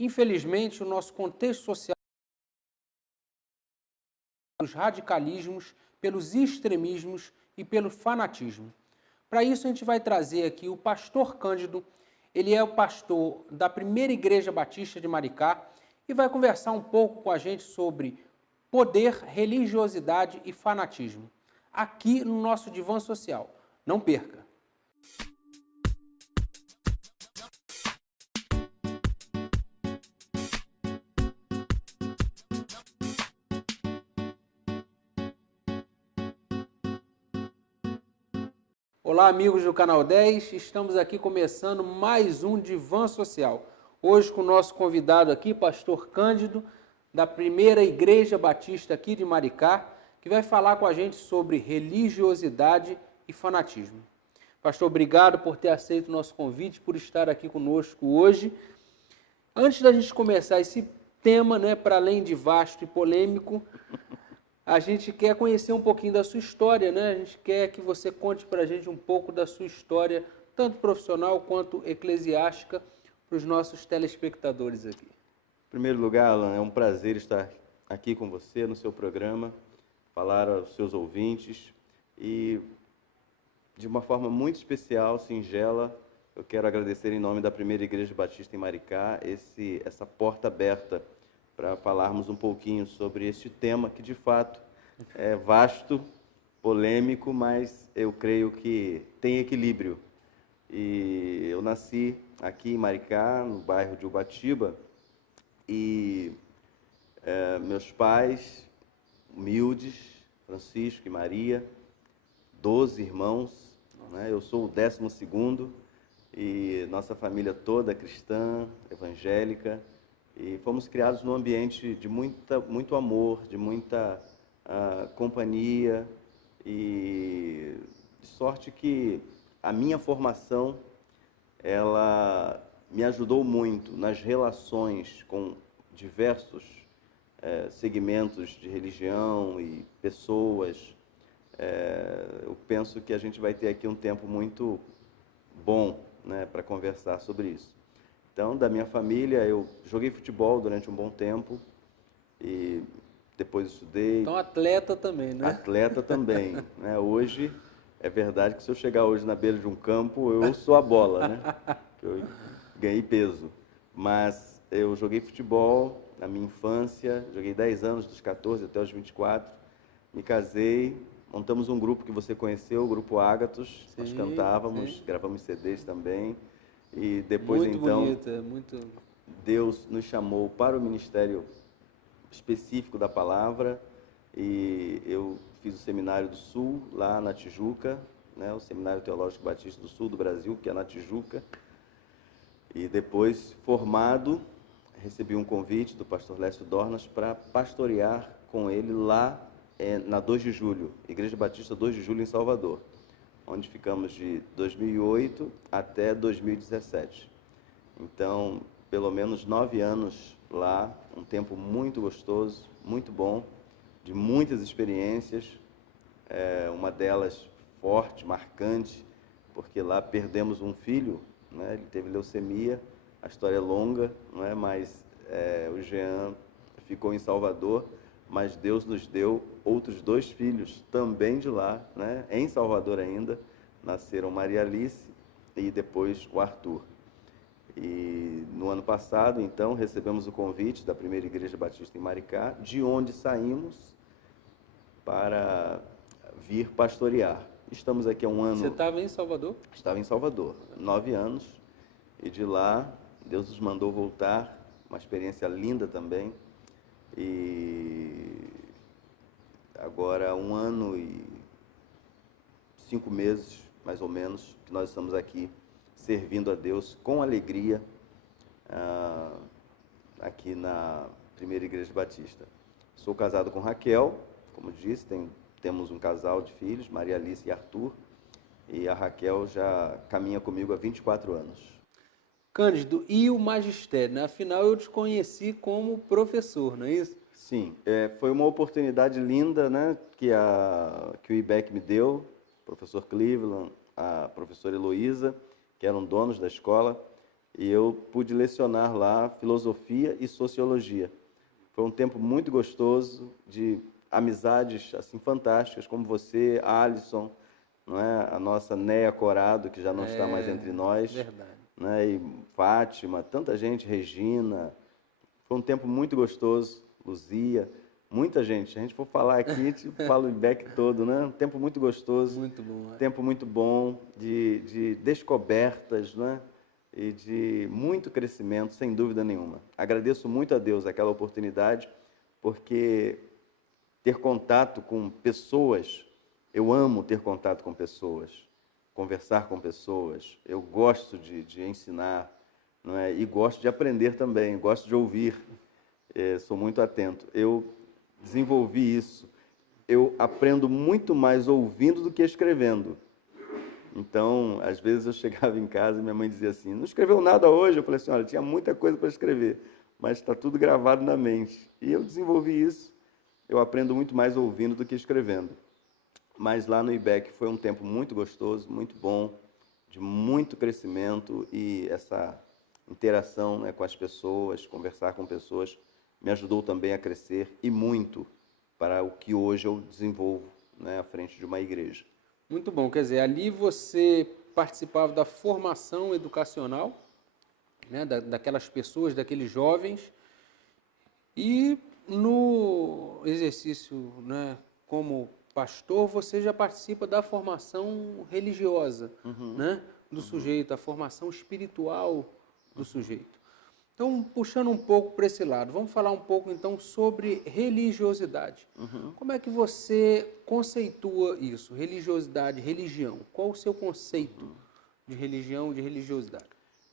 Infelizmente, o nosso contexto social, pelos radicalismos, pelos extremismos e pelo fanatismo. Para isso, a gente vai trazer aqui o pastor Cândido. Ele é o pastor da Primeira Igreja Batista de Maricá e vai conversar um pouco com a gente sobre poder, religiosidade e fanatismo, aqui no nosso Divã Social. Não perca! Olá, amigos do Canal 10, estamos aqui começando mais um Divã Social. Hoje com o nosso convidado aqui, pastor Cândido, da Primeira Igreja Batista aqui de Maricá, que vai falar com a gente sobre religiosidade e fanatismo. Pastor, obrigado por ter aceito o nosso convite, por estar aqui conosco hoje. Antes da gente começar esse tema, para além de vasto e polêmico, a gente quer conhecer um pouquinho da sua história, A gente quer que você conte para a gente um pouco da sua história, tanto profissional quanto eclesiástica, para os nossos telespectadores aqui. Em primeiro lugar, Alan, é um prazer estar aqui com você no seu programa, falar aos seus ouvintes e, de uma forma muito especial, singela, eu quero agradecer em nome da Primeira Igreja Batista em Maricá essa porta aberta para falarmos um pouquinho sobre este tema que, de fato, é vasto, polêmico, mas eu creio que tem equilíbrio. E eu nasci aqui em Maricá, no bairro de Ubatiba, e meus pais, humildes, Francisco e Maria, 12 irmãos, Eu sou o 12º, e nossa família toda cristã, evangélica, e fomos criados num ambiente de muito amor, de muita companhia, e de sorte que a minha formação, ela me ajudou muito nas relações com diversos segmentos de religião e pessoas. Eu penso que a gente vai ter aqui um tempo muito bom, para conversar sobre isso. Então, da minha família, eu joguei futebol durante um bom tempo e depois estudei. Então, atleta também, Atleta também, Hoje, é verdade que se eu chegar hoje na beira de um campo, eu sou a bola, Que eu ganhei peso. Mas eu joguei futebol na minha infância, joguei 10 anos, dos 14 até os 24, me casei, montamos um grupo que você conheceu, o Grupo Ágatos, nós cantávamos, gravamos CDs também, e depois muito então, bonito. Deus nos chamou para o ministério específico da palavra, e eu fiz o Seminário do Sul, lá na Tijuca, O Seminário Teológico Batista do Sul do Brasil, que é na Tijuca, e depois, formado, recebi um convite do pastor Lécio Dornas para pastorear com ele lá na 2 de Julho, Igreja Batista 2 de Julho, em Salvador, onde ficamos de 2008 até 2017. Então, pelo menos 9 anos lá, um tempo muito gostoso, muito bom, de muitas experiências, uma delas forte, marcante, porque lá perdemos um filho, Ele teve leucemia, a história é longa, Mas o Jean ficou em Salvador, mas Deus nos deu outros 2 filhos também de lá, Em Salvador ainda, nasceram Maria Alice e depois o Arthur. E no ano passado, então, recebemos o convite da Primeira Igreja Batista em Maricá, de onde saímos para vir pastorear. Estamos aqui há um ano. Você estava em Salvador? Estava em Salvador, 9 anos, e de lá Deus nos mandou voltar, uma experiência linda também, e agora 1 ano e 5 meses, mais ou menos, que nós estamos aqui servindo a Deus com alegria aqui na Primeira Igreja Batista. Sou casado com Raquel, como disse, temos um casal de filhos, Maria Alice e Arthur, e a Raquel já caminha comigo há 24 anos. Cândido, e o magistério, Afinal, eu te conheci como professor, não é isso? Sim, foi uma oportunidade linda, que o IBEC me deu, o professor Cleveland, a professora Heloísa, que eram donos da escola, e eu pude lecionar lá filosofia e sociologia. Foi um tempo muito gostoso, de amizades assim fantásticas, como você, Alisson, não é? A nossa Néia Corado, que já não está mais entre nós, Verdade. né? E Fátima, tanta gente, Regina. Foi um tempo muito gostoso, Luzia, muita gente. Se a gente for falar aqui, a gente fala o IBEC todo, né? Um tempo muito gostoso, Muito bom. tempo muito bom de descobertas, né? E de muito crescimento, sem dúvida nenhuma. Agradeço muito a Deus aquela oportunidade, porque ter contato com pessoas, eu amo ter contato com pessoas, conversar com pessoas, eu gosto de ensinar, não é? E gosto de aprender também, gosto de ouvir, sou muito atento. Eu desenvolvi isso, eu aprendo muito mais ouvindo do que escrevendo. Então, às vezes eu chegava em casa e minha mãe dizia assim, não escreveu nada hoje? Eu falei assim, olha, tinha muita coisa para escrever, mas está tudo gravado na mente. E eu desenvolvi isso, eu aprendo muito mais ouvindo do que escrevendo. Mas lá no IBEC foi um tempo muito gostoso, muito bom, de muito crescimento, e essa interação, né, com as pessoas, conversar com pessoas, me ajudou também a crescer, e muito, para o que hoje eu desenvolvo, né, à frente de uma igreja. Muito bom. Quer dizer, ali você participava da formação educacional, né, daquelas pessoas, daqueles jovens, e no exercício, né, como pastor, você já participa da formação religiosa, né, do sujeito, a formação espiritual do sujeito. Então, puxando um pouco para esse lado, vamos falar um pouco então sobre religiosidade. Como é que você conceitua isso? Religiosidade, religião. Qual o seu conceito de religião, de religiosidade?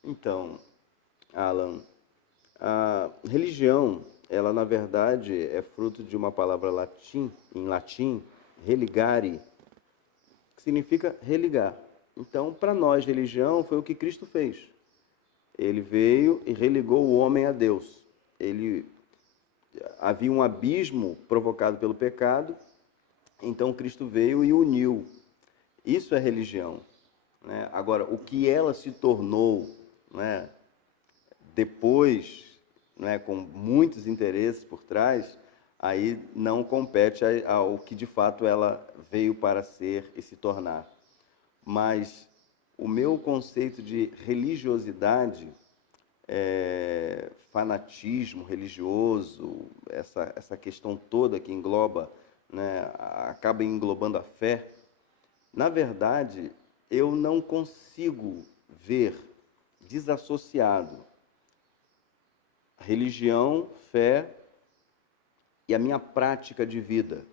Então, Alan, a religião, ela na verdade é fruto de uma palavra em latim, religare, que significa religar. Então, para nós, religião foi o que Cristo fez. Ele veio e religou o homem a Deus. Havia um abismo provocado pelo pecado, então Cristo veio e uniu. Isso é religião, né? Agora, o que ela se tornou, né, depois, né, com muitos interesses por trás, aí não compete ao que de fato ela veio para ser e se tornar. Mas o meu conceito de religiosidade, fanatismo religioso, essa questão toda que engloba, né, acaba englobando a fé, na verdade, eu não consigo ver desassociado religião, fé e a minha prática de vida.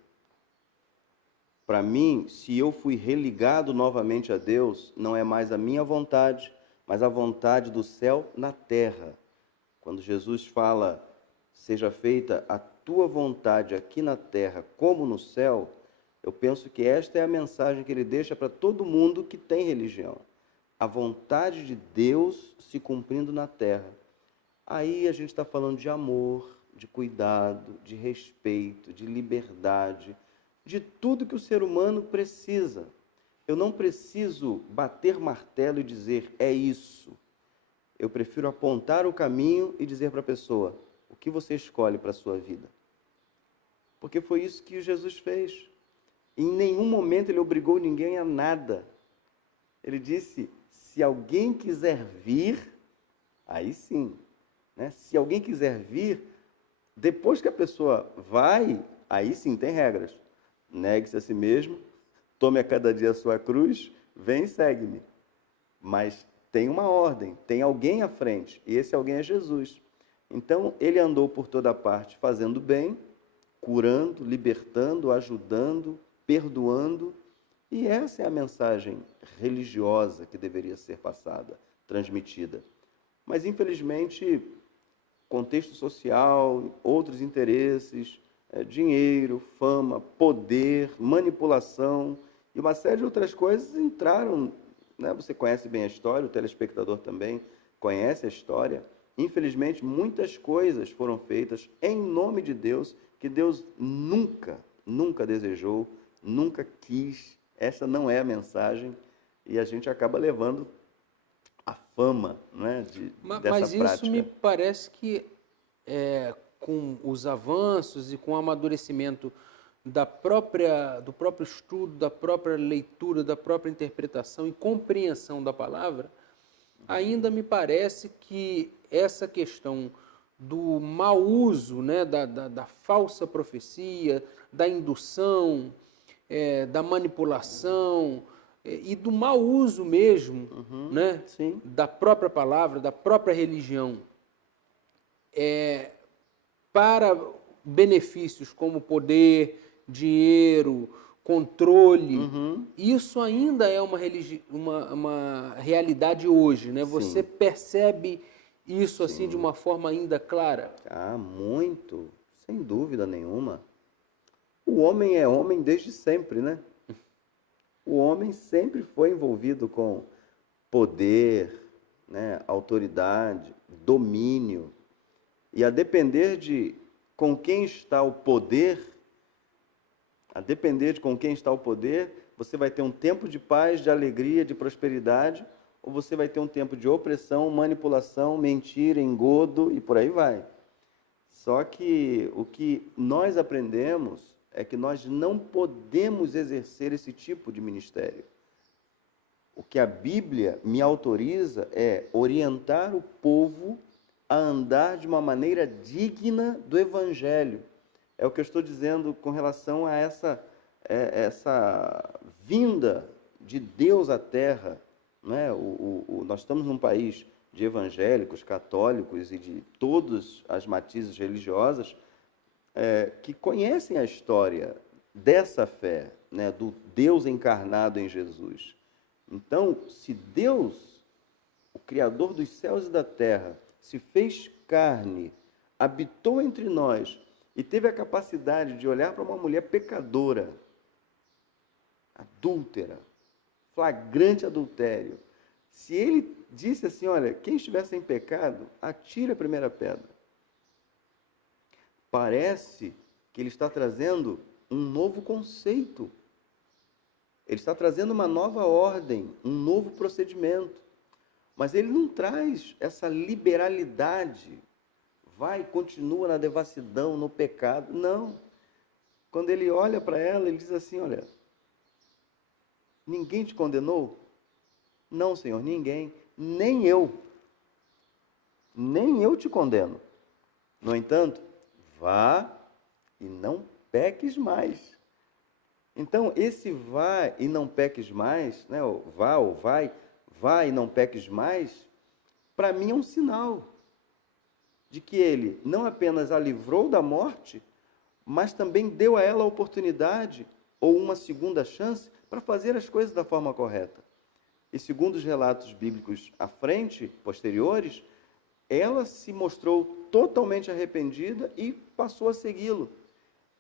Para mim, se eu fui religado novamente a Deus, não é mais a minha vontade, mas a vontade do céu na terra. Quando Jesus fala, seja feita a tua vontade aqui na terra como no céu, eu penso que esta é a mensagem que ele deixa para todo mundo que tem religião. A vontade de Deus se cumprindo na terra. Aí a gente está falando de amor, de cuidado, de respeito, de liberdade, de tudo que o ser humano precisa. Eu não preciso bater martelo e dizer, é isso. Eu prefiro apontar o caminho e dizer para a pessoa, o que você escolhe para a sua vida? Porque foi isso que Jesus fez. Em nenhum momento ele obrigou ninguém a nada. Ele disse, se alguém quiser vir, aí sim. Né? Se alguém quiser vir, depois que a pessoa vai, aí sim tem regras. Negue-se a si mesmo, tome a cada dia a sua cruz, vem e segue-me. Mas tem uma ordem, tem alguém à frente, e esse alguém é Jesus. Então, ele andou por toda parte fazendo bem, curando, libertando, ajudando, perdoando, e essa é a mensagem religiosa que deveria ser passada, transmitida. Mas, infelizmente, contexto social, outros interesses, dinheiro, fama, poder, manipulação e uma série de outras coisas entraram, né? Você conhece bem a história, o telespectador também conhece a história. Infelizmente, muitas coisas foram feitas em nome de Deus que Deus nunca, nunca desejou, nunca quis. Essa não é a mensagem e a gente acaba levando a fama, né, dessa Mas prática. isso me parece que com os avanços e com o amadurecimento do próprio estudo, da própria leitura, da própria interpretação e compreensão da palavra, ainda me parece que essa questão do mau uso, né, da falsa profecia, da indução, da manipulação e do mau uso mesmo, né, Sim. da própria palavra, da própria religião, para benefícios como poder, dinheiro, controle, isso ainda é uma realidade hoje, né? Você Sim. percebe isso assim de uma forma ainda clara? Ah, muito, sem dúvida nenhuma. O homem é homem desde sempre, né? O homem sempre foi envolvido com poder, né, autoridade, domínio. E a depender de com quem está o poder, você vai ter um tempo de paz, de alegria, de prosperidade, ou você vai ter um tempo de opressão, manipulação, mentira, engodo e por aí vai. Só que o que nós aprendemos é que nós não podemos exercer esse tipo de ministério. O que a Bíblia me autoriza é orientar o povo a andar de uma maneira digna do Evangelho. É o que eu estou dizendo com relação a essa vinda de Deus à Terra. Né? Nós estamos num país de evangélicos, católicos e de todas as matizes religiosas que conhecem a história dessa fé, né? Do Deus encarnado em Jesus. Então, se Deus, o Criador dos céus e da terra, se fez carne, habitou entre nós e teve a capacidade de olhar para uma mulher pecadora, adúltera, flagrante adultério, se ele disse assim, olha, quem estiver sem pecado, atire a primeira pedra. Parece que ele está trazendo um novo conceito. Ele está trazendo uma nova ordem, um novo procedimento. Mas ele não traz essa liberalidade. Vai, continua na devassidão, no pecado. Não. Quando ele olha para ela, ele diz assim, olha, ninguém te condenou? Não, Senhor, ninguém. Nem eu. Nem eu te condeno. No entanto, vá e não peques mais. Então, esse vá e não peques mais, né, vá ou vá e não peques mais, para mim é um sinal de que ele não apenas a livrou da morte, mas também deu a ela a oportunidade ou uma segunda chance para fazer as coisas da forma correta. E segundo os relatos bíblicos à frente, posteriores, ela se mostrou totalmente arrependida e passou a segui-lo.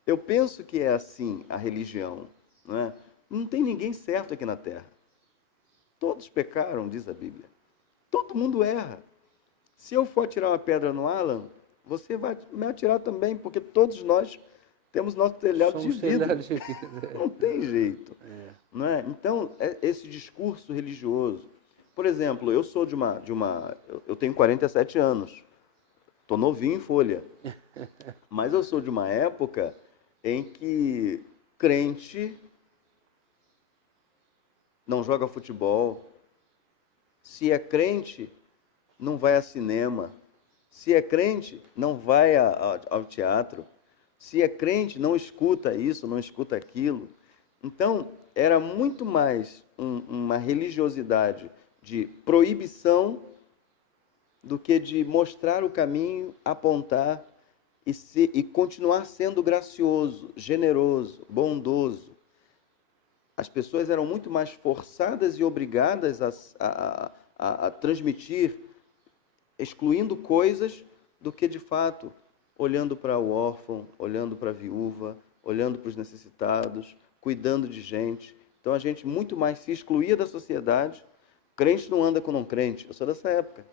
Eu penso que é assim a religião. Não é? Não tem ninguém certo aqui na Terra. Todos pecaram, diz a Bíblia. Todo mundo erra. Se eu for atirar uma pedra no Alan, você vai me atirar também, porque todos nós temos nosso telhado de vidro. Não tem jeito. Não é? Então, esse discurso religioso. Por exemplo, eu sou eu tenho 47 anos. Estou novinho em folha. Mas eu sou de uma época em que crente não joga futebol. Se é crente, não vai a cinema. Se é crente, não vai ao teatro. Se é crente, não escuta isso, não escuta aquilo. Então, era muito mais uma religiosidade de proibição do que de mostrar o caminho, apontar e continuar sendo gracioso, generoso, bondoso. As pessoas eram muito mais forçadas e obrigadas a transmitir, excluindo coisas, do que, de fato, olhando para o órfão, olhando para a viúva, olhando para os necessitados, cuidando de gente. Então, a gente muito mais se excluía da sociedade. Crente não anda com não crente. Eu sou dessa época.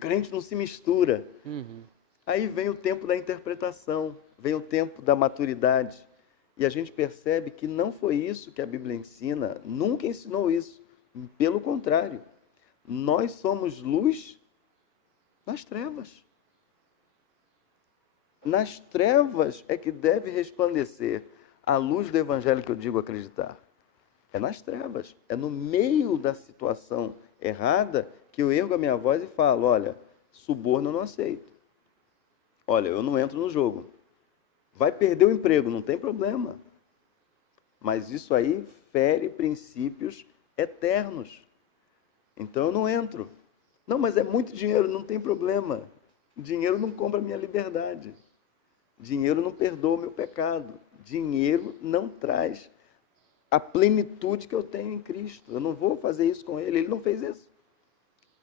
Crente não se mistura. Aí vem o tempo da interpretação, vem o tempo da maturidade. E a gente percebe que não foi isso que a Bíblia ensina, nunca ensinou isso. Pelo contrário, Nós somos luz nas trevas. Nas trevas é que deve resplandecer a luz do evangelho que eu digo acreditar. É nas trevas, é no meio da situação errada que eu ergo a minha voz e falo, olha, suborno eu não aceito. Olha, eu não entro no jogo. Vai perder o emprego, não tem problema. Mas isso aí fere princípios eternos. Então eu não entro. Não, mas é muito dinheiro, não tem problema. Dinheiro não compra minha liberdade. Dinheiro não perdoa o meu pecado. Dinheiro não traz a plenitude que eu tenho em Cristo. Eu não vou fazer isso com ele. Ele não fez isso.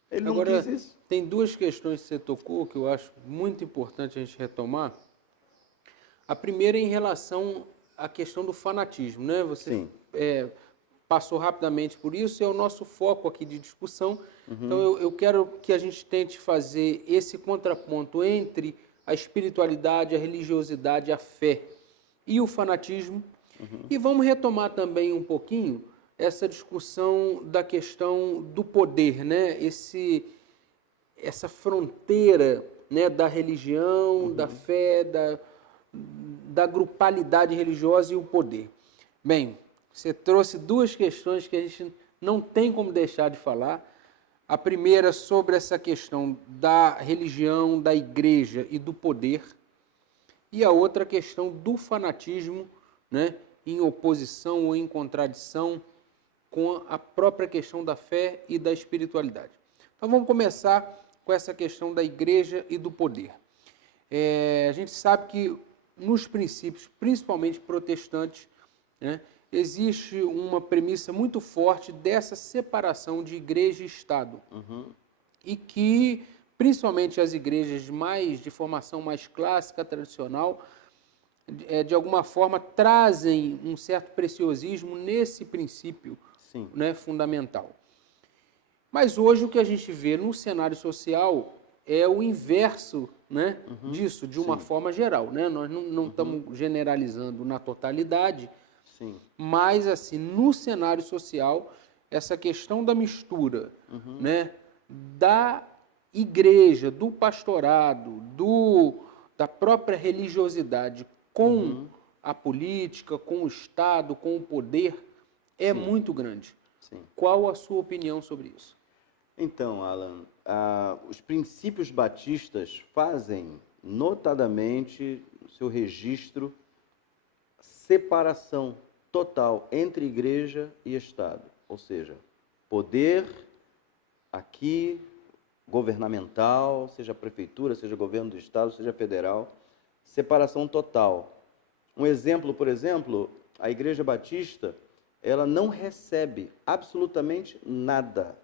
Ele não quis isso. Tem duas questões que você tocou que eu acho muito importante a gente retomar. A primeira é em relação à questão do fanatismo, né? Você passou rapidamente por isso, é o nosso foco aqui de discussão. Então eu quero que a gente tente fazer esse contraponto entre a espiritualidade, a religiosidade, a fé e o fanatismo. E vamos retomar também um pouquinho essa discussão da questão do poder, né? Essa fronteira, né, da religião, da fé, da grupalidade religiosa e o poder. Bem, você trouxe duas questões que a gente não tem como deixar de falar. A primeira sobre essa questão da religião, da igreja e do poder. E a outra questão do fanatismo, né, em oposição ou em contradição com a própria questão da fé e da espiritualidade. Então vamos começar com essa questão da igreja e do poder. A gente sabe que nos princípios, principalmente protestantes, né, existe uma premissa muito forte dessa separação de igreja e Estado. E que, principalmente as igrejas de formação mais clássica, tradicional, de alguma forma trazem um certo preciosismo nesse princípio, né, fundamental. Mas hoje o que a gente vê no cenário social é o inverso, né, disso, de uma forma geral. Né? Nós não estamos generalizando na totalidade, mas assim, no cenário social, essa questão da mistura, né, da igreja, do pastorado, da própria religiosidade com a política, com o Estado, com o poder, é muito grande. Qual a sua opinião sobre isso? Então, Alan, os princípios batistas fazem, notadamente, no seu registro, separação total entre igreja e Estado. Ou seja, poder aqui, governamental, seja prefeitura, seja governo do Estado, seja federal, separação total. Um exemplo, por exemplo, a Igreja Batista, ela não recebe absolutamente nada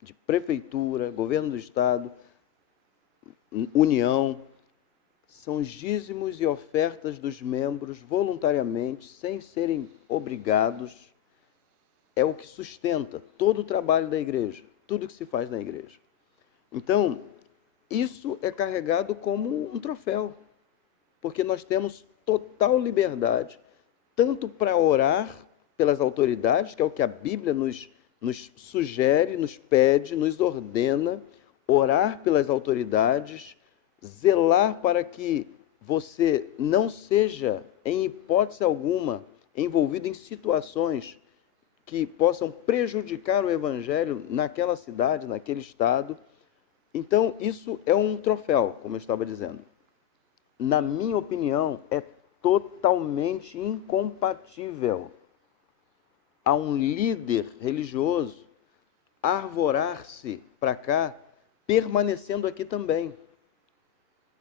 de prefeitura, governo do Estado, União. São os dízimos e ofertas dos membros voluntariamente, sem serem obrigados. É o que sustenta todo o trabalho da igreja, tudo que se faz na igreja. Então, isso é carregado como um troféu, porque nós temos total liberdade, tanto para orar pelas autoridades, que é o que a Bíblia nos sugere, nos pede, nos ordena, orar pelas autoridades, zelar para que você não seja, em hipótese alguma, envolvido em situações que possam prejudicar o evangelho naquela cidade, naquele estado. Então, isso é um troféu, como eu estava dizendo. Na minha opinião, é totalmente incompatível a um líder religioso arvorar-se para cá, permanecendo aqui também.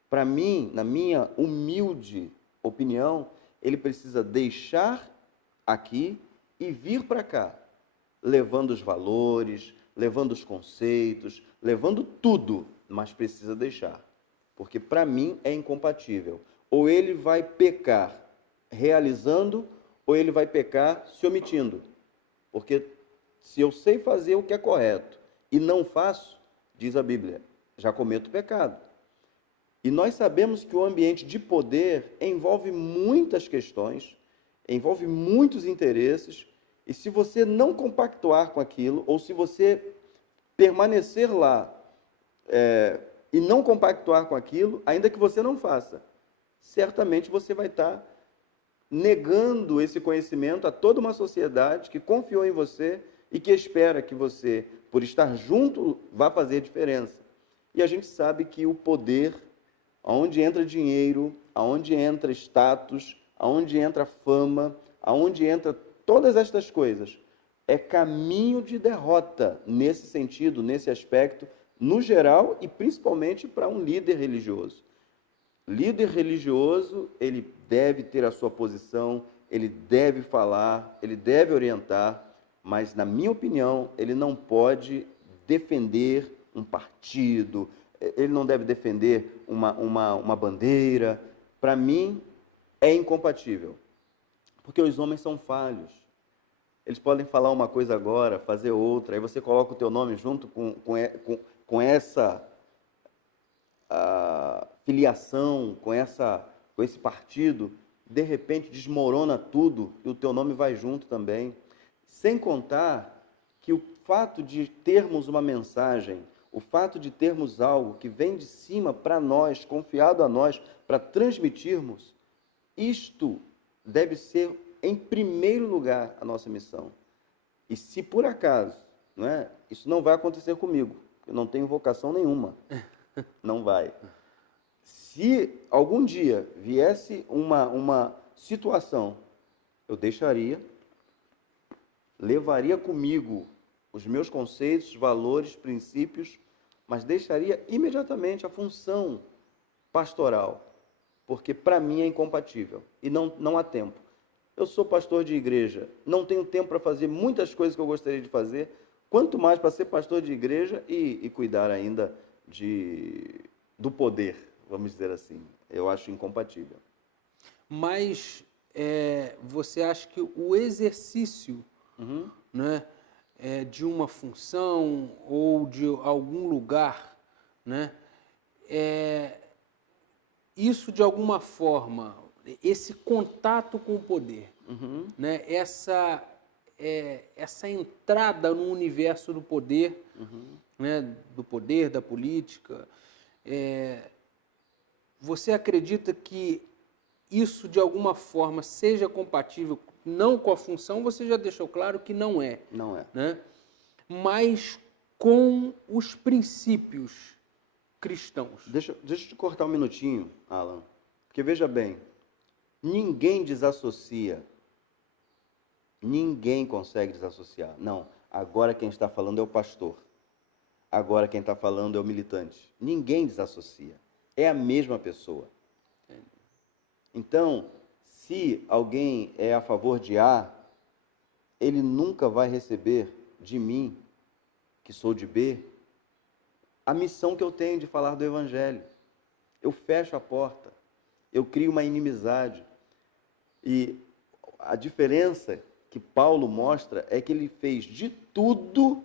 Para mim, na minha humilde opinião, ele precisa deixar aqui e vir para cá, levando os valores, levando os conceitos, levando tudo, mas precisa deixar. Porque para mim é incompatível. Ou ele vai pecar realizando, ou ele vai pecar se omitindo. Porque se eu sei fazer o que é correto e não faço, diz a Bíblia, já cometo pecado. E nós sabemos que o ambiente de poder envolve muitas questões, envolve muitos interesses, e se você não compactuar com aquilo, ou se você permanecer lá e não compactuar com aquilo, ainda que você não faça, certamente você vai estar negando esse conhecimento a toda uma sociedade que confiou em você e que espera que você, por estar junto, vá fazer diferença. E a gente sabe que o poder, aonde entra dinheiro, aonde entra status, aonde entra fama, aonde entra todas estas coisas, é caminho de derrota nesse sentido, nesse aspecto, no geral e principalmente para um líder religioso. Líder religioso, ele deve ter a sua posição, ele deve falar, ele deve orientar, mas, na minha opinião, ele não pode defender um partido, ele não deve defender uma bandeira. Para mim, é incompatível, porque os homens são falhos. Eles podem falar uma coisa agora, fazer outra, aí você coloca o teu nome junto com essa filiação, com esse partido, de repente desmorona tudo e o teu nome vai junto também. Sem contar que o fato de termos uma mensagem, o fato de termos algo que vem de cima para nós, confiado a nós, para transmitirmos, isto deve ser, em primeiro lugar, a nossa missão. E se por acaso, isso não vai acontecer comigo, eu não tenho vocação nenhuma, não vai. Se algum dia viesse uma situação, eu levaria comigo os meus conceitos, valores, princípios, mas deixaria imediatamente a função pastoral, porque para mim é incompatível e não há tempo. Eu sou pastor de igreja, não tenho tempo para fazer muitas coisas que eu gostaria de fazer, quanto mais para ser pastor de igreja e cuidar ainda do poder, vamos dizer assim. Eu acho incompatível. Mas você acha que o exercício de uma função ou de algum lugar, isso de alguma forma, esse contato com o poder, essa entrada no universo do poder, do poder, da política, você acredita que isso de alguma forma seja compatível não com a função? Você já deixou claro que não é. Não é. Mas com os princípios cristãos. Deixa eu te cortar um minutinho, Alan, porque veja bem, ninguém desassocia, ninguém consegue desassociar. Não, agora quem está falando é o pastor, agora quem está falando é o militante. Ninguém desassocia, é a mesma pessoa. Então, se alguém é a favor de A, ele nunca vai receber de mim, que sou de B, a missão que eu tenho de falar do Evangelho. Eu fecho a porta, eu crio uma inimizade. E a diferença que Paulo mostra é que ele fez de tudo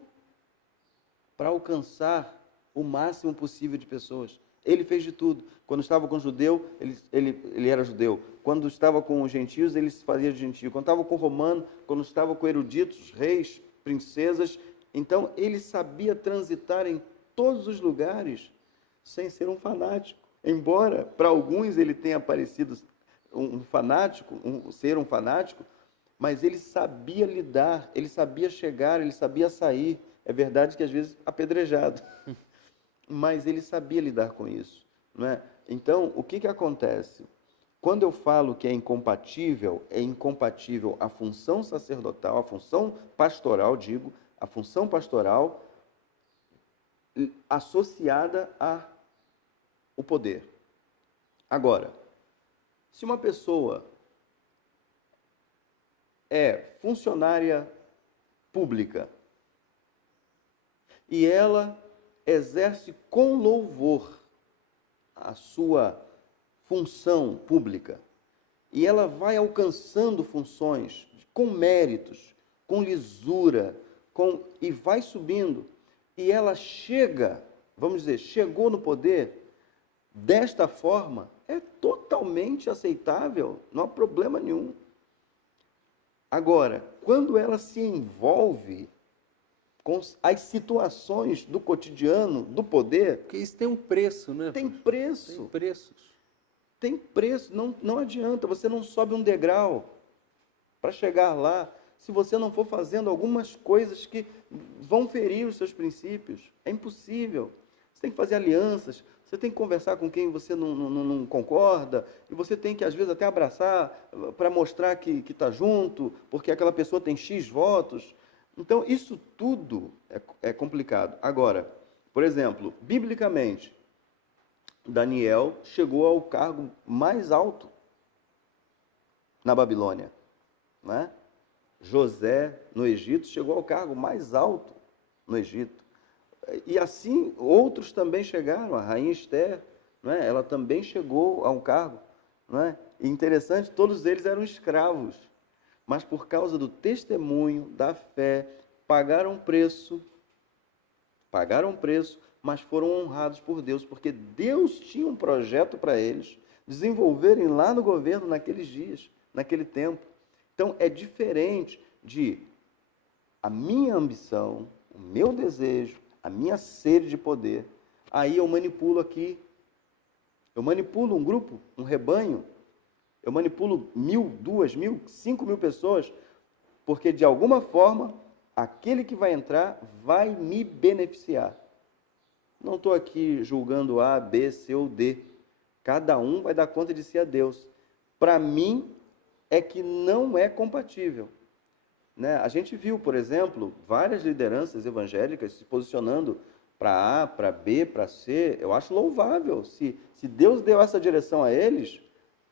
para alcançar o máximo possível de pessoas. Ele fez de tudo. Quando estava com o judeu, ele era judeu. Quando estava com os gentios, ele se fazia de gentio. Quando estava com o romano, quando estava com eruditos, reis, princesas, então ele sabia transitar em todos os lugares sem ser um fanático. Embora para alguns ele tenha parecido um fanático, ser um fanático, mas ele sabia lidar, ele sabia chegar, ele sabia sair. É verdade que às vezes apedrejado, mas ele sabia lidar com isso, Então, o que acontece? Quando eu falo que é incompatível a função sacerdotal, a função pastoral, a função pastoral associada ao poder. Agora, se uma pessoa é funcionária pública e ela exerce com louvor a sua função pública e ela vai alcançando funções com méritos, com lisura, e vai subindo, e ela chega, vamos dizer, chegou no poder, desta forma, é totalmente aceitável, não há problema nenhum. Agora, quando ela se envolve com as situações do cotidiano, do poder. Porque isso tem um preço, né? Tem preço. Tem preços. Tem preço, não adianta, você não sobe um degrau para chegar lá se você não for fazendo algumas coisas que vão ferir os seus princípios. É impossível. Você tem que fazer alianças, você tem que conversar com quem você não concorda, e você tem que, às vezes, até abraçar para mostrar que está junto, porque aquela pessoa tem X votos. Então, isso tudo é complicado. Agora, por exemplo, biblicamente, Daniel chegou ao cargo mais alto na Babilônia, né? José, no Egito, chegou ao cargo mais alto no Egito. E assim, outros também chegaram. A rainha Esther, né? Ela também chegou a um cargo. Né? E interessante, todos eles eram escravos. Mas por causa do testemunho, da fé, pagaram preço, mas foram honrados por Deus, porque Deus tinha um projeto para eles desenvolverem lá no governo naqueles dias, naquele tempo. Então, é diferente de a minha ambição, o meu desejo, a minha sede de poder. Aí eu manipulo aqui, eu manipulo um grupo, um rebanho, eu manipulo 1.000, 2.000, 5.000 pessoas, porque de alguma forma, aquele que vai entrar vai me beneficiar. Não estou aqui julgando A, B, C ou D. Cada um vai dar conta de si a Deus. Para mim, é que não é compatível. Né? A gente viu, por exemplo, várias lideranças evangélicas se posicionando para A, para B, para C. Eu acho louvável. Se Deus deu essa direção a eles,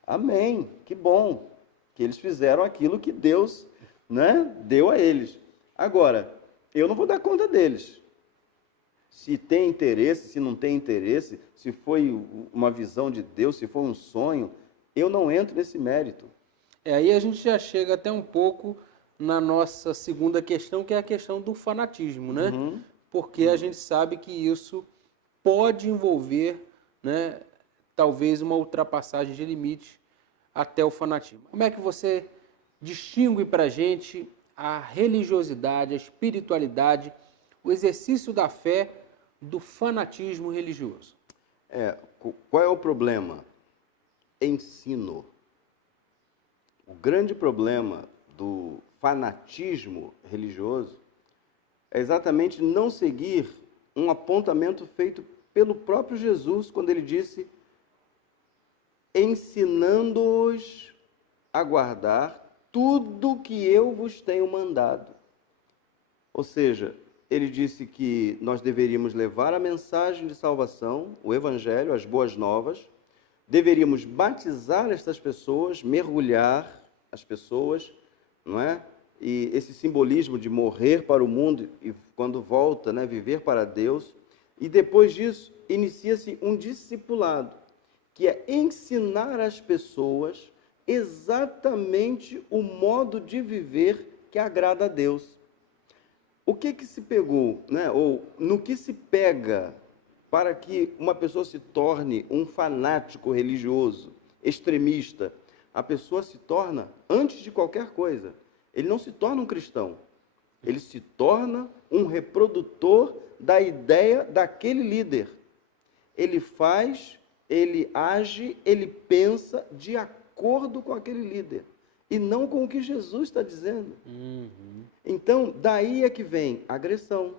amém. Que bom que eles fizeram aquilo que Deus, né, deu a eles. Agora, eu não vou dar conta deles. Se tem interesse, se não tem interesse, se foi uma visão de Deus, se foi um sonho, eu não entro nesse mérito. Aí a gente já chega até um pouco na nossa segunda questão, que é a questão do fanatismo, né? Uhum. Porque a gente sabe que isso pode envolver, né, talvez uma ultrapassagem de limite até o fanatismo. Como é que você distingue para a gente a religiosidade, a espiritualidade, o exercício da fé do fanatismo religioso? Qual é o problema? Ensino. O grande problema do fanatismo religioso é exatamente não seguir um apontamento feito pelo próprio Jesus, quando ele disse: ensinando-os a guardar tudo que eu vos tenho mandado. Ou seja, ele disse que nós deveríamos levar a mensagem de salvação, o evangelho, as boas novas, deveríamos batizar estas pessoas, mergulhar as pessoas, não é? E esse simbolismo de morrer para o mundo e quando volta, né, viver para Deus. E depois disso, inicia-se um discipulado, que é ensinar as pessoas exatamente o modo de viver que agrada a Deus. O que se pegou, né? Ou no que se pega para que uma pessoa se torne um fanático religioso, extremista? A pessoa se torna, antes de qualquer coisa, ele não se torna um cristão, ele se torna um reprodutor da ideia daquele líder. Ele faz, ele age, ele pensa de acordo com aquele líder e não com o que Jesus está dizendo. Então, daí é que vem agressão,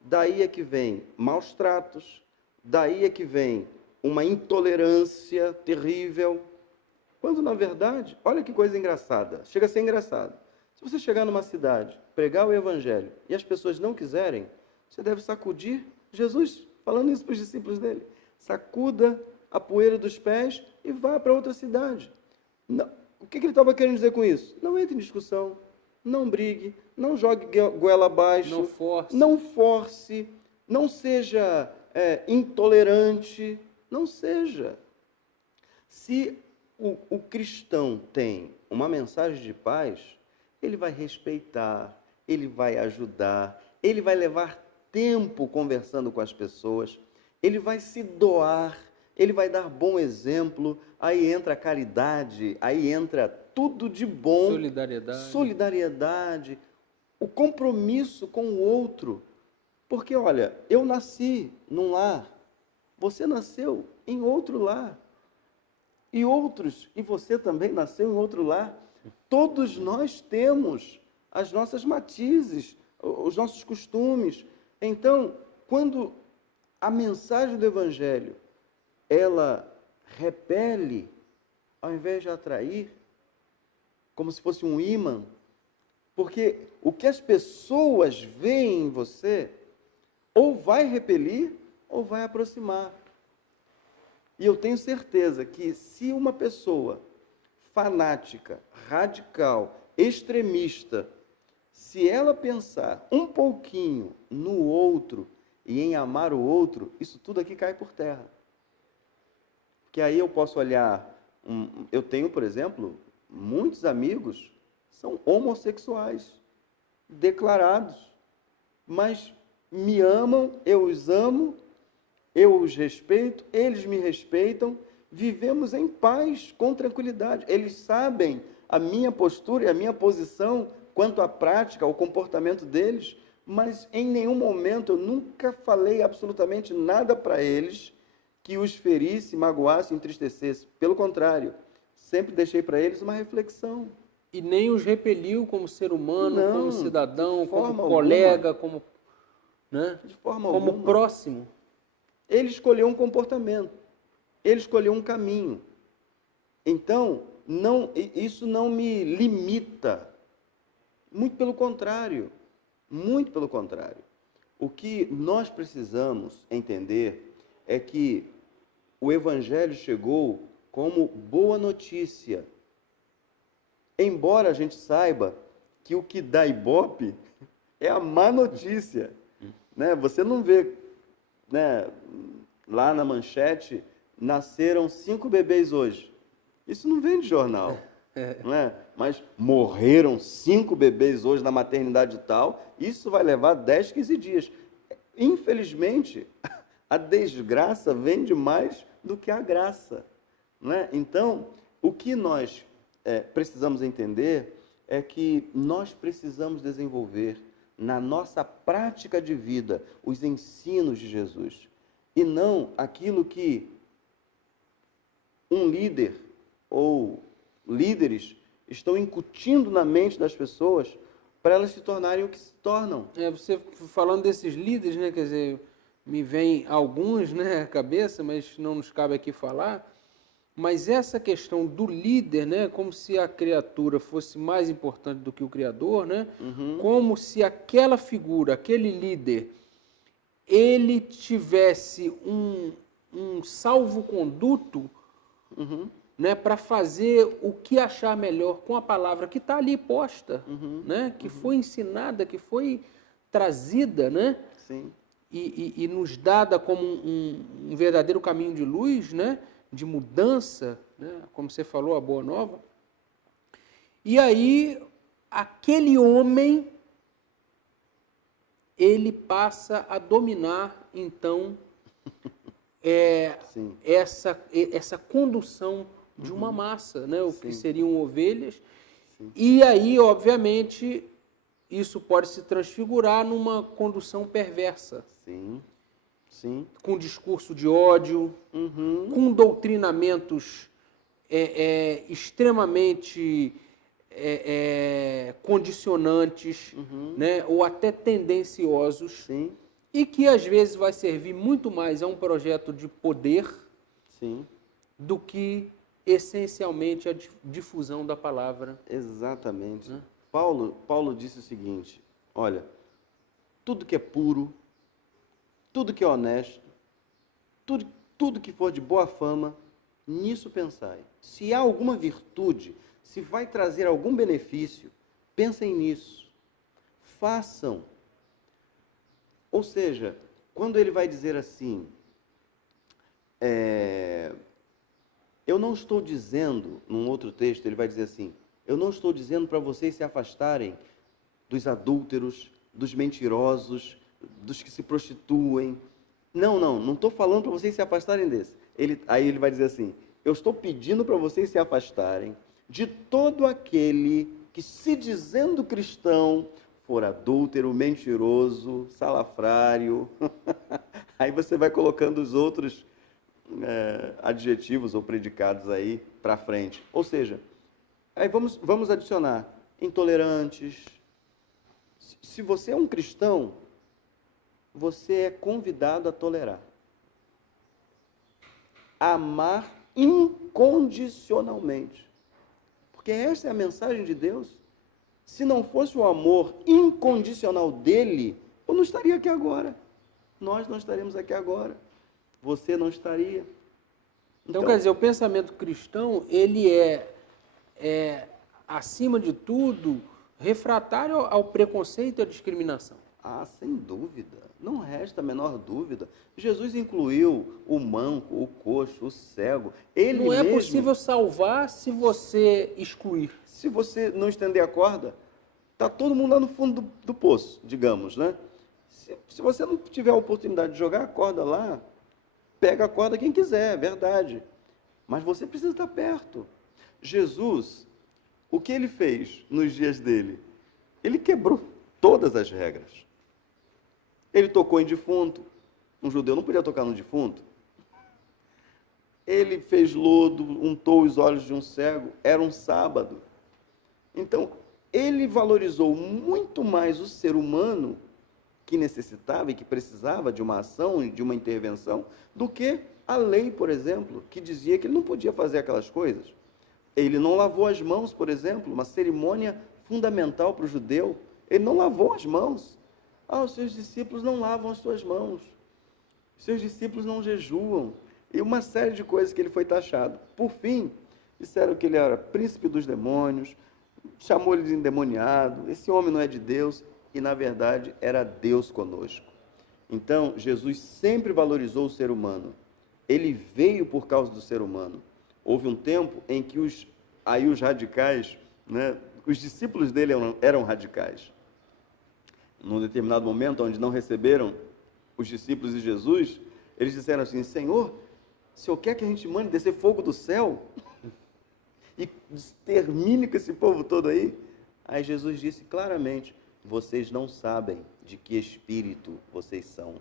daí é que vem maus tratos, daí é que vem uma intolerância terrível, quando, na verdade, olha que coisa engraçada, chega a ser engraçado. Se você chegar numa cidade, pregar o evangelho e as pessoas não quiserem, você deve sacudir, Jesus falando isso para os discípulos dele, sacuda a poeira dos pés e vá para outra cidade. Não, o que ele estava querendo dizer com isso? Não entre em discussão, não brigue, não jogue goela abaixo, não force, não seja intolerante, não seja. Se o cristão tem uma mensagem de paz, ele vai respeitar, ele vai ajudar, ele vai levar tempo conversando com as pessoas, ele vai se doar, ele vai dar bom exemplo, aí entra a caridade, aí entra tudo de bom. Solidariedade. o compromisso com o outro. Porque, olha, eu nasci num lar, você nasceu em outro lar, e você também nasceu em outro lar. Todos nós temos as nossas matizes, os nossos costumes. Então, quando a mensagem do Evangelho, ela repele, ao invés de atrair, como se fosse um ímã, porque o que as pessoas veem em você, ou vai repelir, ou vai aproximar. E eu tenho certeza que se uma pessoa fanática, radical, extremista, se ela pensar um pouquinho no outro e em amar o outro, isso tudo aqui cai por terra. Porque aí eu posso olhar, eu tenho, por exemplo, muitos amigos são homossexuais, declarados, mas me amam, eu os amo, eu os respeito, eles me respeitam, vivemos em paz, com tranquilidade. Eles sabem a minha postura e a minha posição quanto à prática, ao comportamento deles, mas em nenhum momento eu nunca falei absolutamente nada para eles que os ferisse, magoasse, entristecesse. Pelo contrário, sempre deixei para eles uma reflexão. E nem os repeliu como ser humano, Não, como cidadão, de como forma colega, alguma. de forma como alguma. próximo. Ele escolheu um comportamento, ele escolheu um caminho. Então, isso não me limita. Muito pelo contrário. Muito pelo contrário. O que nós precisamos entender é que o Evangelho chegou como boa notícia. Embora a gente saiba que o que dá ibope é a má notícia. Né? Você não vê, né, lá na manchete, nasceram 5 bebês hoje. Isso não vem de jornal. Não é? Mas morreram 5 bebês hoje na maternidade tal, isso vai levar 10, 15 dias. Infelizmente, a desgraça vem de mais do que a graça. Não é? Então, o que nós precisamos entender é que nós precisamos desenvolver na nossa prática de vida os ensinos de Jesus e não aquilo que um líder ou líderes estão incutindo na mente das pessoas para elas se tornarem o que se tornam. Você falando desses líderes, né, quer dizer, me vem alguns, né, à cabeça, mas não nos cabe aqui falar. Mas essa questão do líder, né, como se a criatura fosse mais importante do que o Criador, né, como se aquela figura, aquele líder, ele tivesse um salvo-conduto, né, para fazer o que achar melhor com a palavra que está ali posta, né, que foi ensinada, que foi trazida, né, Sim. E nos dada como um verdadeiro caminho de luz, né, de mudança, né, como você falou, a Boa Nova. E aí, aquele homem, ele passa a dominar, então, essa condução de uma massa, né, o que seriam ovelhas. E aí, obviamente, isso pode se transfigurar numa condução perversa. Sim. Com discurso de ódio, com doutrinamentos extremamente condicionantes, né, ou até tendenciosos, e que às vezes vai servir muito mais a um projeto de poder do que essencialmente a difusão da palavra. Exatamente. Paulo disse o seguinte: olha, tudo que é puro, tudo que é honesto, tudo que for de boa fama, nisso pensai. Se há alguma virtude, se vai trazer algum benefício, pensem nisso. Façam. Ou seja, quando ele vai dizer assim, eu não estou dizendo, num outro texto, ele vai dizer assim, eu não estou dizendo para vocês se afastarem dos adúlteros, dos mentirosos, dos que se prostituem. Não estou falando para vocês se afastarem desse. Aí ele vai dizer assim, eu estou pedindo para vocês se afastarem de todo aquele que, se dizendo cristão, for adúltero, mentiroso, salafrário. Aí você vai colocando os outros adjetivos ou predicados aí para frente. Ou seja, aí vamos adicionar intolerantes. Se você é um cristão, você é convidado a tolerar. Amar incondicionalmente. Porque essa é a mensagem de Deus. Se não fosse o amor incondicional dele, eu não estaria aqui agora. Nós não estaremos aqui agora. Você não estaria. Então, quer dizer, o pensamento cristão, ele é acima de tudo, refratário ao preconceito e à discriminação. Ah, sem dúvida. Não resta a menor dúvida. Jesus incluiu o manco, o coxo, o cego. Ele não é mesmo, possível salvar se você excluir. Se você não estender a corda, está todo mundo lá no fundo do poço, digamos, né? Se você não tiver a oportunidade de jogar a corda lá, pega a corda quem quiser, é verdade. Mas você precisa estar perto. Jesus, o que ele fez nos dias dele? Ele quebrou todas as regras. Ele tocou em defunto. Um judeu não podia tocar no defunto. Ele fez lodo, untou os olhos de um cego. Era um sábado. Então, ele valorizou muito mais o ser humano que necessitava e que precisava de uma ação e de uma intervenção do que a lei, por exemplo, que dizia que ele não podia fazer aquelas coisas. Ele não lavou as mãos, por exemplo, uma cerimônia fundamental para o judeu. Ele não lavou as mãos. Os seus discípulos não lavam as suas mãos. Os seus discípulos não jejuam. E uma série de coisas que ele foi taxado. Por fim, disseram que ele era príncipe dos demônios, chamou ele de endemoniado, esse homem não é de Deus, e na verdade era Deus conosco. Então, Jesus sempre valorizou o ser humano. Ele veio por causa do ser humano. Houve um tempo em que os radicais, né, os discípulos dele eram radicais. Num determinado momento, onde não receberam os discípulos de Jesus, eles disseram assim: Senhor, o Senhor quer que a gente mande descer fogo do céu e termine com esse povo todo aí? Aí Jesus disse claramente: vocês não sabem de que espírito vocês são.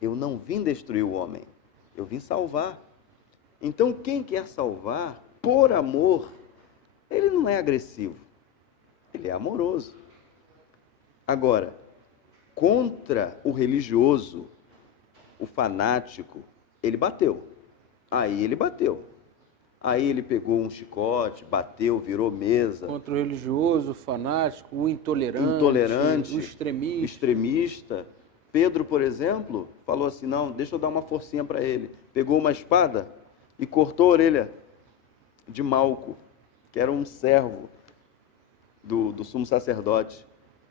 Eu não vim destruir o homem, eu vim salvar. Então, quem quer salvar, por amor, ele não é agressivo, ele é amoroso. Agora, contra o religioso, o fanático, ele bateu. Aí ele bateu. Aí ele pegou um chicote, bateu, virou mesa. Contra o religioso, o fanático, o intolerante, o extremista. Pedro, por exemplo, falou assim: não, deixa eu dar uma forcinha para ele. Pegou uma espada e cortou a orelha de Malco, que era um servo do sumo sacerdote.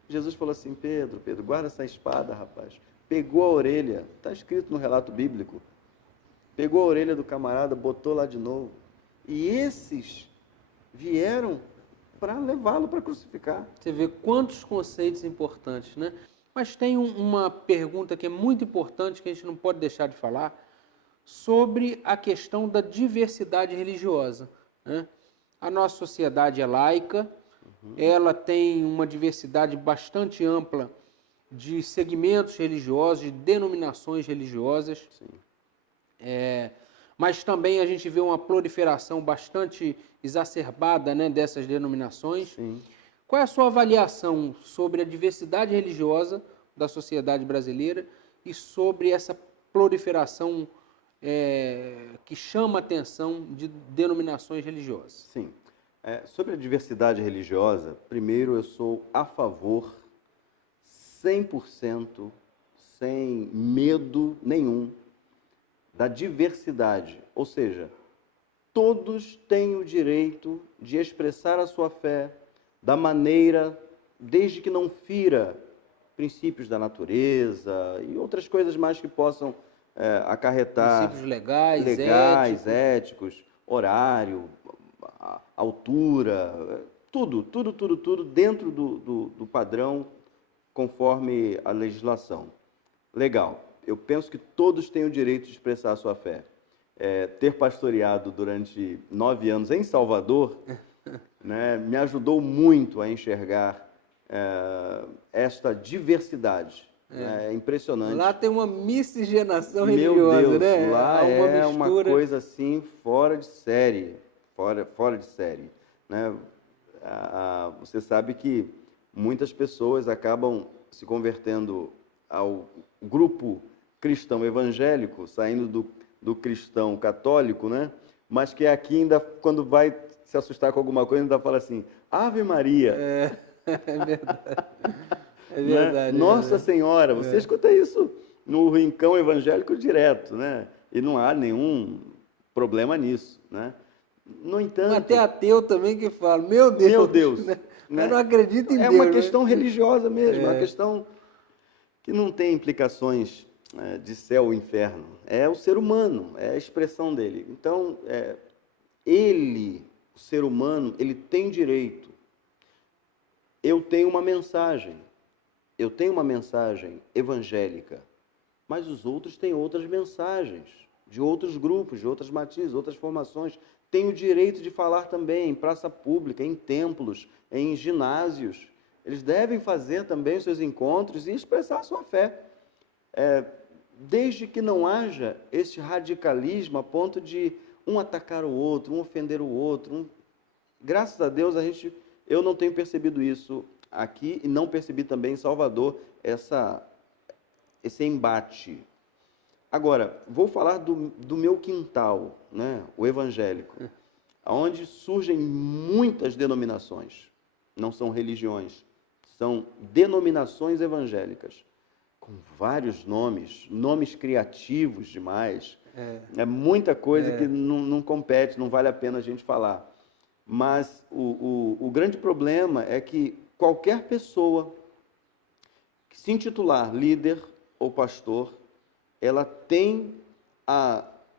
Jesus falou assim: Pedro, guarda essa espada, rapaz. Pegou a orelha, está escrito no relato bíblico, pegou a orelha do camarada, botou lá de novo. E esses vieram para levá-lo para crucificar. Você vê quantos conceitos importantes, né? Mas tem uma pergunta que é muito importante, que a gente não pode deixar de falar, sobre a questão da diversidade religiosa, né? A nossa sociedade é laica, ela tem uma diversidade bastante ampla de segmentos religiosos, de denominações religiosas. Sim. Mas também a gente vê uma proliferação bastante exacerbada, né, dessas denominações. Sim. Qual é a sua avaliação sobre a diversidade religiosa da sociedade brasileira e sobre essa proliferação que chama a atenção de denominações religiosas? Sim. Sobre a diversidade religiosa, primeiro eu sou a favor, 100%, sem medo nenhum, da diversidade. Ou seja, todos têm o direito de expressar a sua fé da maneira, desde que não fira princípios da natureza e outras coisas mais que possam acarretar... Princípios legais, éticos, horário, altura, tudo dentro do padrão conforme a legislação. Legal. Eu penso que todos têm o direito de expressar a sua fé. Ter pastoreado durante 9 anos em Salvador, né, me ajudou muito a enxergar esta diversidade. É impressionante. Lá tem uma miscigenação Meu religiosa, Deus, né? lá Há é uma mistura. coisa assim fora de série, fora de série, né? Você sabe que muitas pessoas acabam se convertendo ao grupo cristão evangélico, saindo do cristão católico, né? Mas que aqui ainda, quando vai se assustar com alguma coisa, ainda fala assim, Ave Maria. É verdade. É Né? verdade. Nossa Senhora, você escuta isso no rincão evangélico direto, né? E não há nenhum problema nisso, né? No entanto... Até ateu também que fala, meu Deus. Meu Deus. Né? Né? Eu não acredito em É Deus. uma questão religiosa mesmo, é uma É. questão que não tem implicações de céu ou inferno. É o ser humano, é a expressão dele. Então, ele, o ser humano, ele tem direito. Eu tenho uma mensagem evangélica, mas os outros têm outras mensagens, de outros grupos, de outras matizes, outras formações. Têm o direito de falar também em praça pública, em templos, em ginásios. Eles devem fazer também os seus encontros e expressar a sua fé. Desde que não haja esse radicalismo a ponto de um atacar o outro, um ofender o outro. Graças a Deus, eu não tenho percebido isso aqui e não percebi também em Salvador esse embate. Agora, vou falar do meu quintal, né, o evangélico, onde surgem muitas denominações. Não são religiões, são denominações evangélicas, com vários nomes criativos demais. É muita coisa que não compete, não vale a pena a gente falar. Mas o grande problema é que qualquer pessoa que se intitular líder ou pastor, ela tem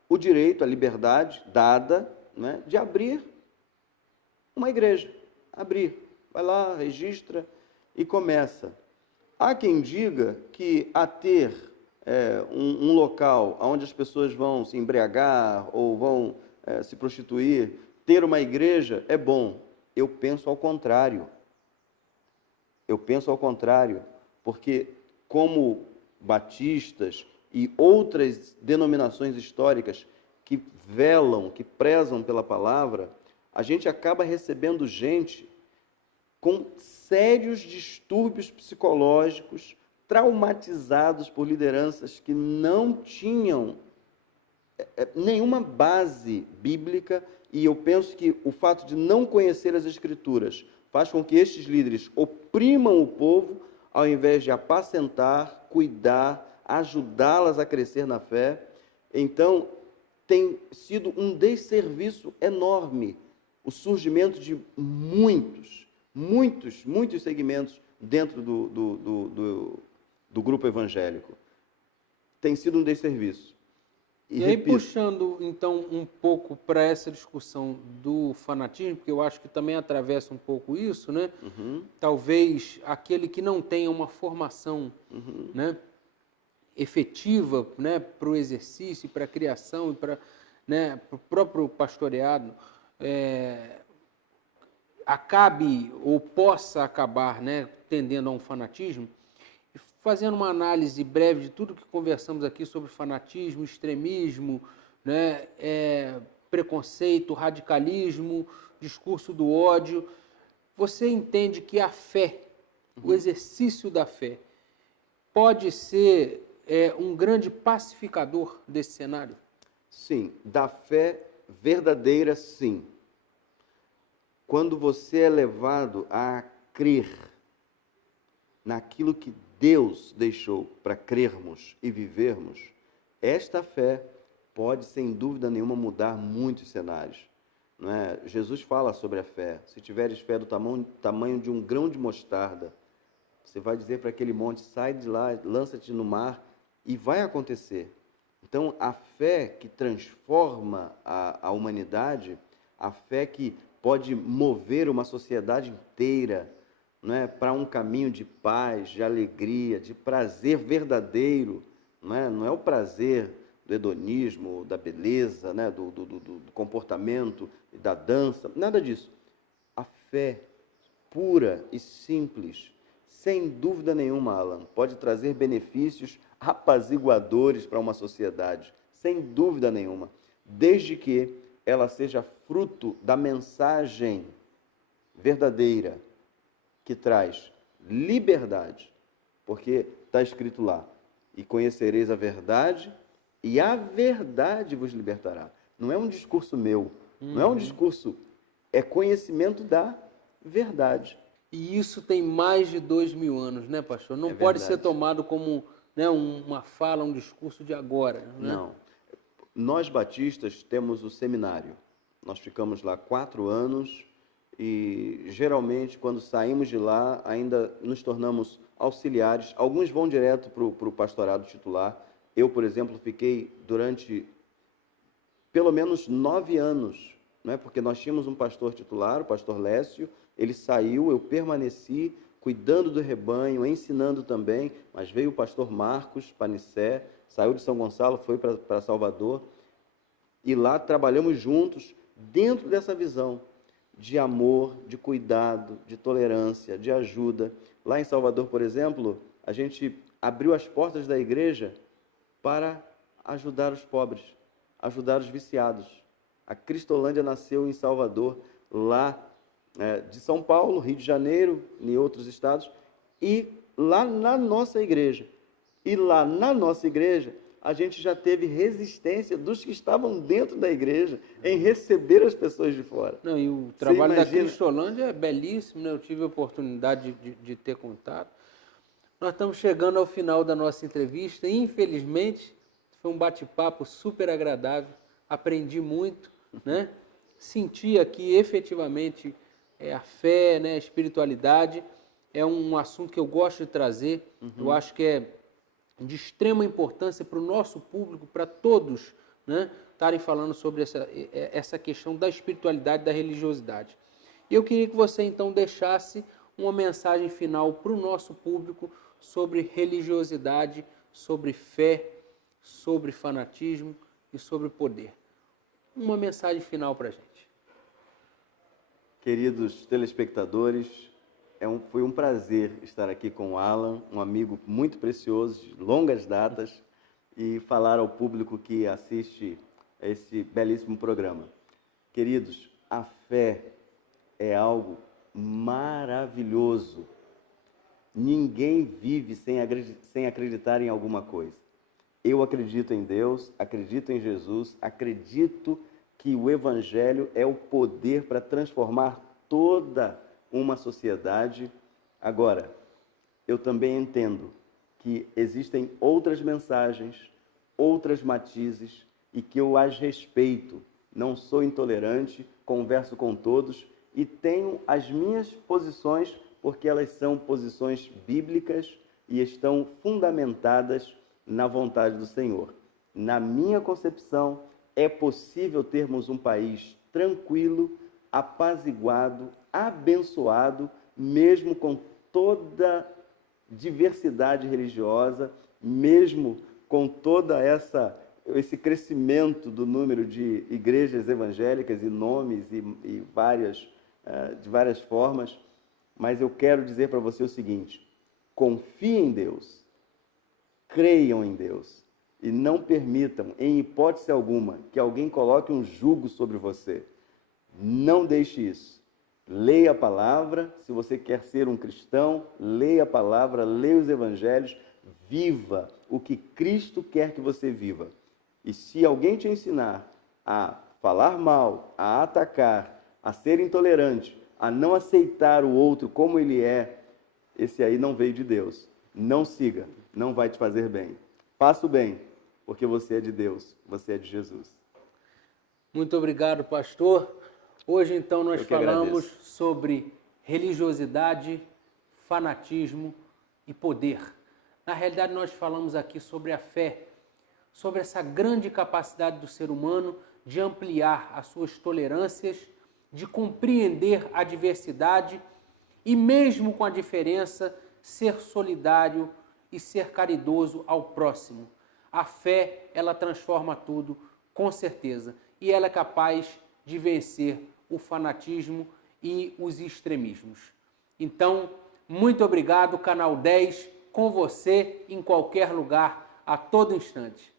o direito, a liberdade dada, né, de abrir uma igreja. Abrir. Vai lá, registra e começa. Há quem diga que a ter um local onde as pessoas vão se embriagar ou vão se prostituir, ter uma igreja é bom. Eu penso ao contrário. Porque como batistas e outras denominações históricas que velam, que prezam pela palavra, a gente acaba recebendo gente com sérios distúrbios psicológicos, traumatizados por lideranças que não tinham nenhuma base bíblica, e eu penso que o fato de não conhecer as Escrituras faz com que estes líderes oprimam o povo, ao invés de apacentar, cuidar, ajudá-las a crescer na fé. Então, tem sido um desserviço enorme o surgimento de muitos segmentos dentro do grupo evangélico. Tem sido um desserviço. E aí, puxando, então, um pouco para essa discussão do fanatismo, porque eu acho que também atravessa um pouco isso, né? Talvez aquele que não tenha uma formação né, efetiva, né, para o exercício, para a criação e para, né, o próprio pastoreado, acabe ou possa acabar, né, tendendo a um fanatismo. Fazendo uma análise breve de tudo que conversamos aqui sobre fanatismo, extremismo, né, preconceito, radicalismo, discurso do ódio, você entende que a fé, o exercício da fé, pode ser um grande pacificador desse cenário? Sim, da fé verdadeira, sim. Quando você é levado a crer naquilo que Deus deixou para crermos e vivermos, esta fé pode, sem dúvida nenhuma, mudar muitos cenários. Não é? Jesus fala sobre a fé. Se tiveres fé do tamanho de um grão de mostarda, você vai dizer para aquele monte, sai de lá, lança-te no mar, e vai acontecer. Então, a fé que transforma a humanidade, a fé que pode mover uma sociedade inteira, não é, para um caminho de paz, de alegria, de prazer verdadeiro, não é o prazer do hedonismo, da beleza, né, do comportamento, da dança, nada disso. A fé pura e simples, sem dúvida nenhuma, Alan, pode trazer benefícios apaziguadores para uma sociedade, sem dúvida nenhuma, desde que ela seja fruto da mensagem verdadeira que traz liberdade, porque está escrito lá, e conhecereis a verdade, e a verdade vos libertará. Não é um discurso meu, não é um discurso, é conhecimento da verdade. E isso tem mais de 2000 anos, né, pastor? Não pode ser tomado como, né, uma fala, um discurso de agora. Né? Não. Nós batistas temos o seminário. Nós ficamos lá 4 anos e geralmente quando saímos de lá ainda nos tornamos auxiliares. Alguns vão direto para o pastorado titular. Eu, por exemplo, fiquei durante pelo menos 9 anos, não é? Porque nós tínhamos um pastor titular, o pastor Lécio. Ele saiu, eu permaneci cuidando do rebanho, ensinando também, mas veio o pastor Marcos Panicé, saiu de São Gonçalo, foi para Salvador, e lá trabalhamos juntos dentro dessa visão de amor, de cuidado, de tolerância, de ajuda. Lá em Salvador, por exemplo, a gente abriu as portas da igreja para ajudar os pobres, ajudar os viciados. A Cristolândia nasceu em Salvador, lá de São Paulo, Rio de Janeiro, em outros estados, e lá na nossa igreja. E lá na nossa igreja, a gente já teve resistência dos que estavam dentro da igreja em receber as pessoas de fora. Não, e o trabalho da Cristolândia é belíssimo, né? Eu tive a oportunidade de ter contato. Nós estamos chegando ao final da nossa entrevista. Infelizmente, foi um bate-papo super agradável. Aprendi muito, né? Senti aqui efetivamente a fé, né? A espiritualidade. É um assunto que eu gosto de trazer. Eu acho que é de extrema importância para o nosso público, para todos, né, estarem falando sobre essa questão da espiritualidade, da religiosidade. E eu queria que você, então, deixasse uma mensagem final para o nosso público sobre religiosidade, sobre fé, sobre fanatismo e sobre poder. Uma mensagem final para a gente. Queridos telespectadores, foi um prazer estar aqui com o Alan, um amigo muito precioso, de longas datas, e falar ao público que assiste a esse belíssimo programa. Queridos, a fé é algo maravilhoso. Ninguém vive sem acreditar em alguma coisa. Eu acredito em Deus, acredito em Jesus, acredito que o Evangelho é o poder para transformar toda uma sociedade. Agora, eu também entendo que existem outras mensagens, outras matizes, e que eu as respeito. Não sou intolerante, converso com todos e tenho as minhas posições, porque elas são posições bíblicas e estão fundamentadas na vontade do Senhor. Na minha concepção, é possível termos um país tranquilo, apaziguado, abençoado, mesmo com toda diversidade religiosa, mesmo com toda esse crescimento do número de igrejas evangélicas e nomes e de várias formas. Mas eu quero dizer para você o seguinte: confiem em Deus, creiam em Deus e não permitam, em hipótese alguma, que alguém coloque um jugo sobre você. Não deixe isso. Leia a palavra. Se você quer ser um cristão, leia a palavra, leia os evangelhos, viva o que Cristo quer que você viva. E se alguém te ensinar a falar mal, a atacar, a ser intolerante, a não aceitar o outro como ele é, esse aí não veio de Deus. Não siga, não vai te fazer bem. Faça o bem, porque você é de Deus, você é de Jesus. Muito obrigado, pastor. Hoje, então, nós falamos sobre religiosidade, fanatismo e poder. Na realidade, nós falamos aqui sobre a fé, sobre essa grande capacidade do ser humano de ampliar as suas tolerâncias, de compreender a diversidade e, mesmo com a diferença, ser solidário e ser caridoso ao próximo. A fé, ela transforma tudo, com certeza, e ela é capaz de vencer o fanatismo e os extremismos. Então, Muito obrigado, Canal 10, com você em qualquer lugar, a todo instante.